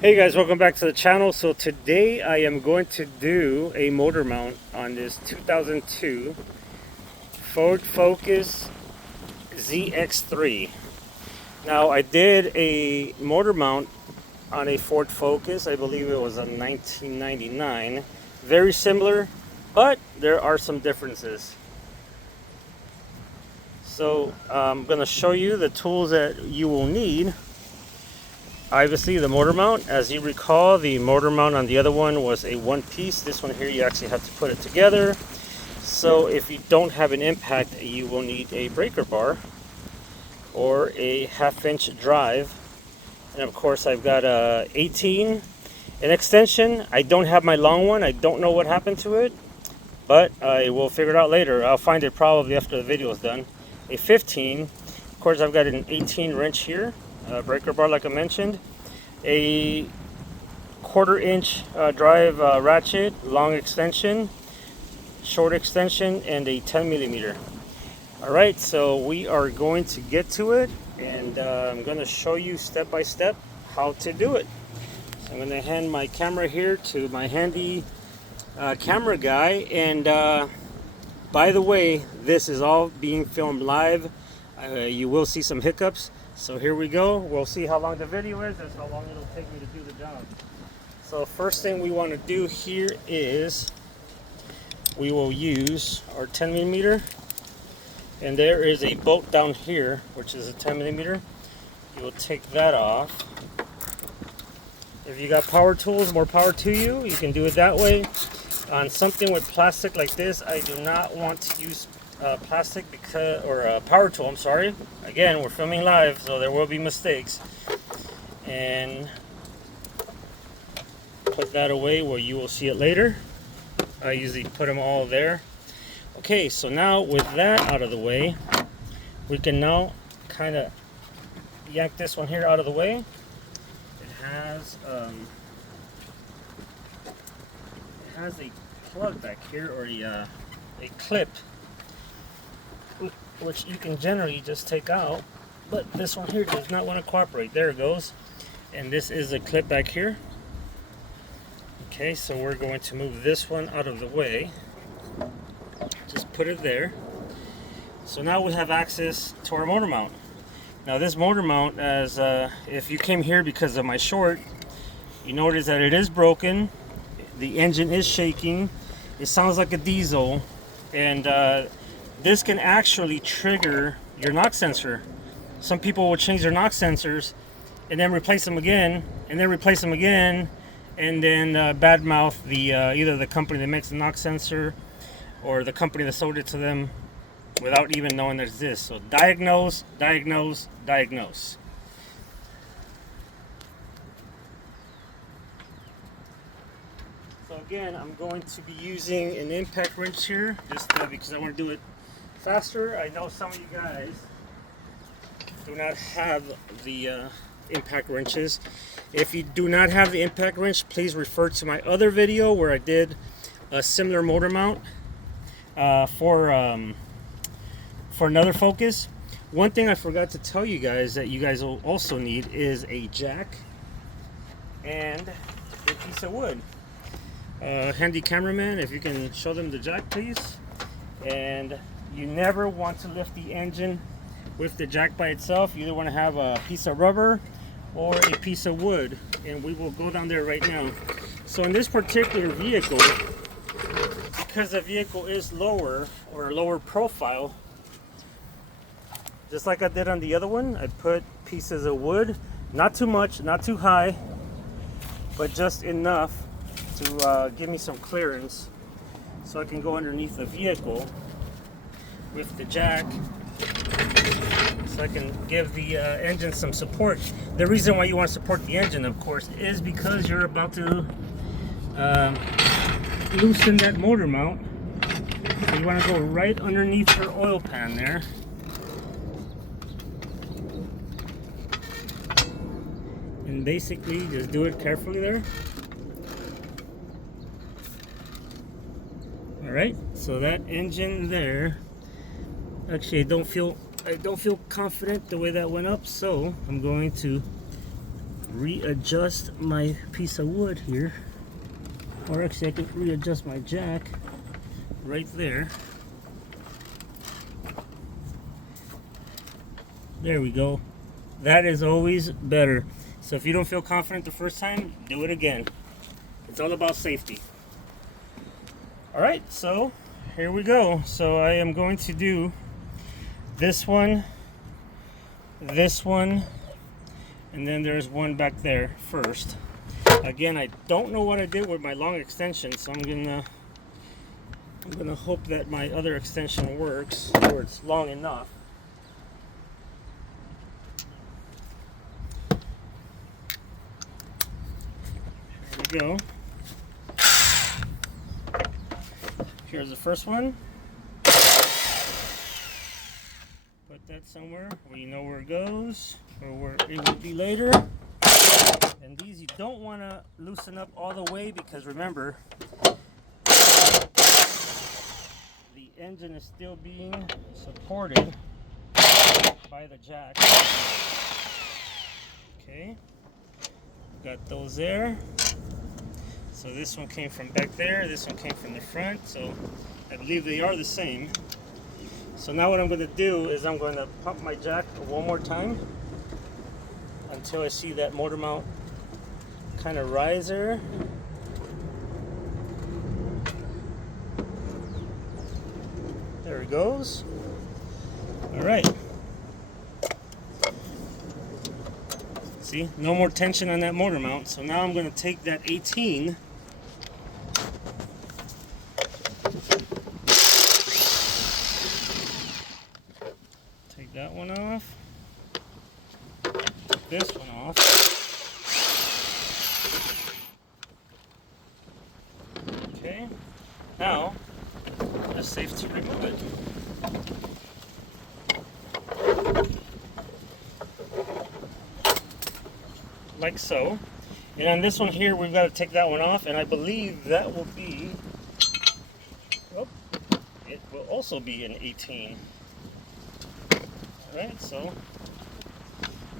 Hey guys, welcome back to the channel. So today I am going to do a motor mount on this 2002 Ford Focus ZX3. Now I did a motor mount on a Ford Focus, I believe it was a 1999. Very similar, but there are some differences. So I'm going to show you the tools that you will need. Obviously the motor mount, as you recall, the motor mount on the other one was a one piece. This one here you actually have to put it together. So if you don't have an impact, you will need a breaker bar or a 1/2 inch drive. And of course I've got a 18, an extension. I don't have my long one. I don't know what happened to it, but I will figure it out later. I'll find it probably after the video is done. A 15, of course I've got an 18 wrench here. Breaker bar, like I mentioned, a 1/4 inch drive ratchet, long extension, short extension, and a 10 millimeter. All right, so we are going to get to it, and I'm going to show you step by step how to do it. So I'm going to hand my camera here to my handy camera guy, and by the way, this is all being filmed live. You will see some hiccups. So here we go. We'll see how long the video is. That's how long it'll take me to do the job. So first thing we want to do here is we will use our 10 millimeter, and there is a bolt down here which is a 10 millimeter. You will take that off. If you got power tools, more power to you. You can do it that way. On something with plastic like this, I do not want to use plastic because, or power tool, I'm sorry. Again, we're filming live, so there will be mistakes. And put that away where you will see it later. I usually put them all there. Okay, so now with that out of the way, we can now kind of yank this one here out of the way. It has a plug back here, or a clip, which you can generally just take out, but this one here does not want to cooperate. There it goes. And this is a clip back here. Okay, so we're going to move this one out of the way. Just put it there. So now we have access to our motor mount. Now this motor mount, as if you came here because of my short, you notice that it is broken. The engine is shaking. It sounds like a diesel, and this can actually trigger your knock sensor. Some people will change their knock sensors and then replace them again, and then replace them again, and then badmouth the either the company that makes the knock sensor or the company that sold it to them without even knowing there's this. So diagnose, diagnose, diagnose. So again, I'm going to be using an impact wrench here, just because I want to do it faster. I know some of you guys do not have the impact wrenches. If you do not have the impact wrench, please refer to my other video where I did a similar motor mount for another Focus. One thing I forgot to tell you guys that you guys will also need is a jack and a piece of wood. Handy cameraman, if you can show them the jack, please. And you never want to lift the engine with the jack by itself. You either want to have a piece of rubber or a piece of wood, and we will go down there right now. So in this particular vehicle, because the vehicle is lower, or a lower profile, just like I did on the other one, I put pieces of wood, not too much, not too high, but just enough to give me some clearance so I can go underneath the vehicle with the jack, so I can give the engine some support. The reason why you want to support the engine, of course, is because you're about to loosen that motor mount. So you want to go right underneath your oil pan there. And basically just do it carefully there. Alright, so that engine there, actually I don't feel confident the way that went up, so I'm going to readjust my piece of wood here, or actually I can readjust my jack right there. There we go. That is always better. So if you don't feel confident the first time, do it again. It's all about safety. All right, so here we go. So I am going to do this one, and then there's one back there first. Again, I don't know what I did with my long extension, so I'm gonna hope that my other extension works, or it's long enough. Here we go. Here's the first one. Put that somewhere where you know where it goes, or where it will be later. And these you don't want to loosen up all the way, because remember, the engine is still being supported by the jack. Okay, got those there. So this one came from back there, this one came from the front, so I believe they are the same. So now what I'm going to do is I'm going to pump my jack one more time until I see that motor mount kind of riser. There it goes. All right. See, no more tension on that motor mount. So now I'm going to take that 18 . Take that one off. Take this one off. Okay. Now, it's safe to remove it. Like so. And on this one here, we've got to take that one off, and I believe that will be, well, it will also be an 18. Alright, so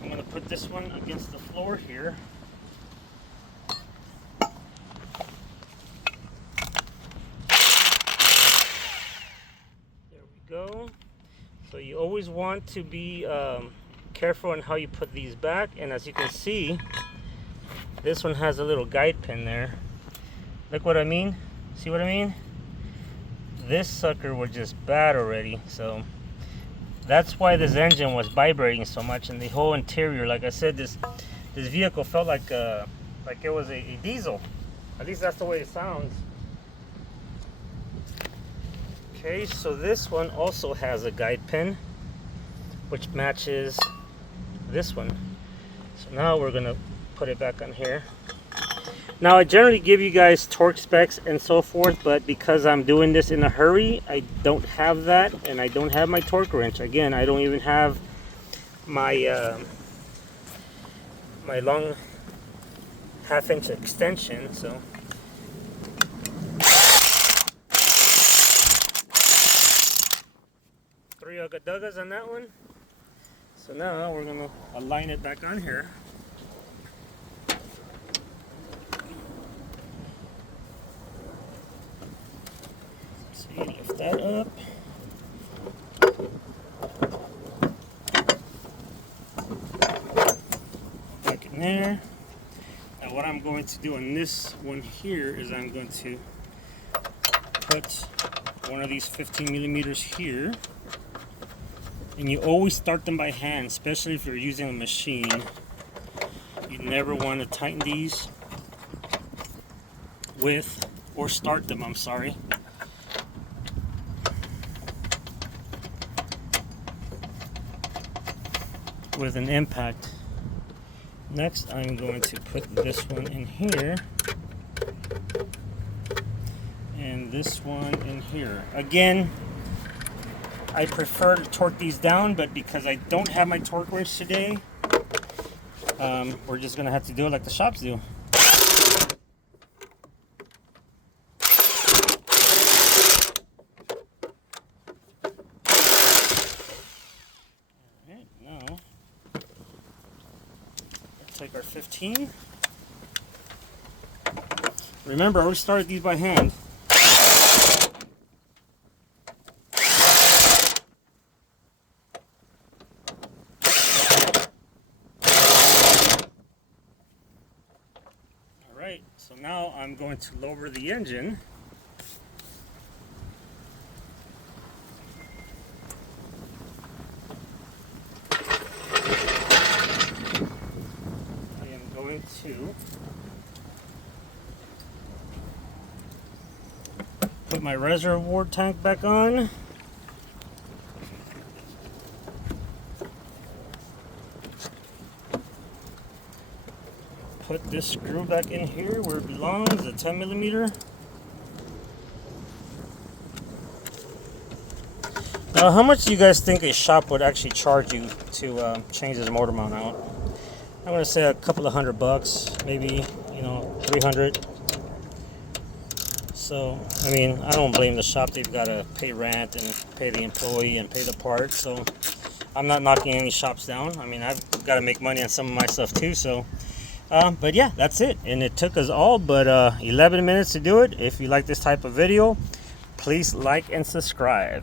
I'm going to put this one against the floor here. There we go. So you always want to be careful on how you put these back, and as you can see, this one has a little guide pin there. Look what I mean? See what I mean? This sucker was just bad already, so that's why this engine was vibrating so much, and the whole interior, like I said, this vehicle felt like it was a diesel. At least that's the way it sounds. Okay, so this one also has a guide pin, which matches this one. So now we're gonna put it back on here. Now I generally give you guys torque specs and so forth, but because I'm doing this in a hurry, I don't have that, and I don't have my torque wrench. Again, I don't even have my my long 1/2 inch extension, so three ugga-duggas on that one. So now we're gonna align it back on here. See, lift that up. Back in there. Now what I'm going to do on this one here is I'm going to put one of these 15 millimeters here. And you always start them by hand, especially if you're using a machine. You never want to tighten these with, or start them, I'm sorry, with an impact. Next, I'm going to put this one in here, and this one in here. Again, I prefer to torque these down, but because I don't have my torque wrench today, we're just gonna have to do it like the shops do. Alright, now take our 15. Remember, we started these by hand. Alright, so now I'm going to lower the engine. I am going to put my reservoir tank back on. Put this screw back in here where it belongs, the 10mm. Now, how much do you guys think a shop would actually charge you to change this motor mount out? I'm going to say a couple of $100, maybe, you know, 300. So, I mean, I don't blame the shop. They've got to pay rent and pay the employee and pay the parts. So, I'm not knocking any shops down. I mean, I've got to make money on some of my stuff too. So, but yeah, that's it. And it took us all but 11 minutes to do it. If you like this type of video, please like and subscribe.